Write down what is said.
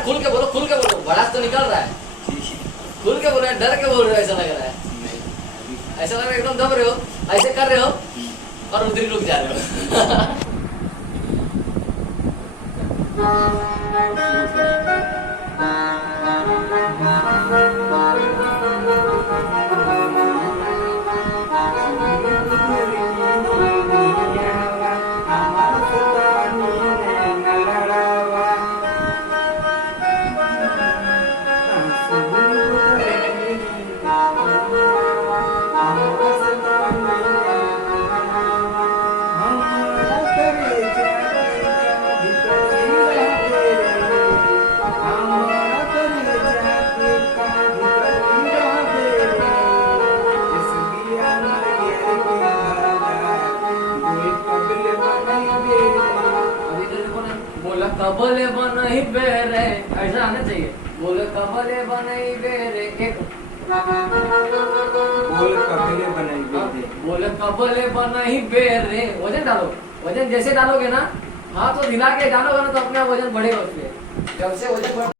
अरे खुल के बोलो, भड़ास तो निकल रहा है। खुल के बोल रहे हैं, डर के बोल रहे हो, ऐसा लग रहा है। ऐसा लग रहा है एकदम दब रहे हो, ऐसे कर रहे हो और उधर ही रुक जा रहे हो। बोला कबले बनई बेरे, ऐसा आना चाहिए। बोले कबले बनई बेरे, एक बोले कबले बनई बेरे। वजन डालो, वजन जैसे डालोगे ना, हाथ तो हिला के डालोगे ना तो अपने आप वजन बढ़ेगा उसमें। जब से वजन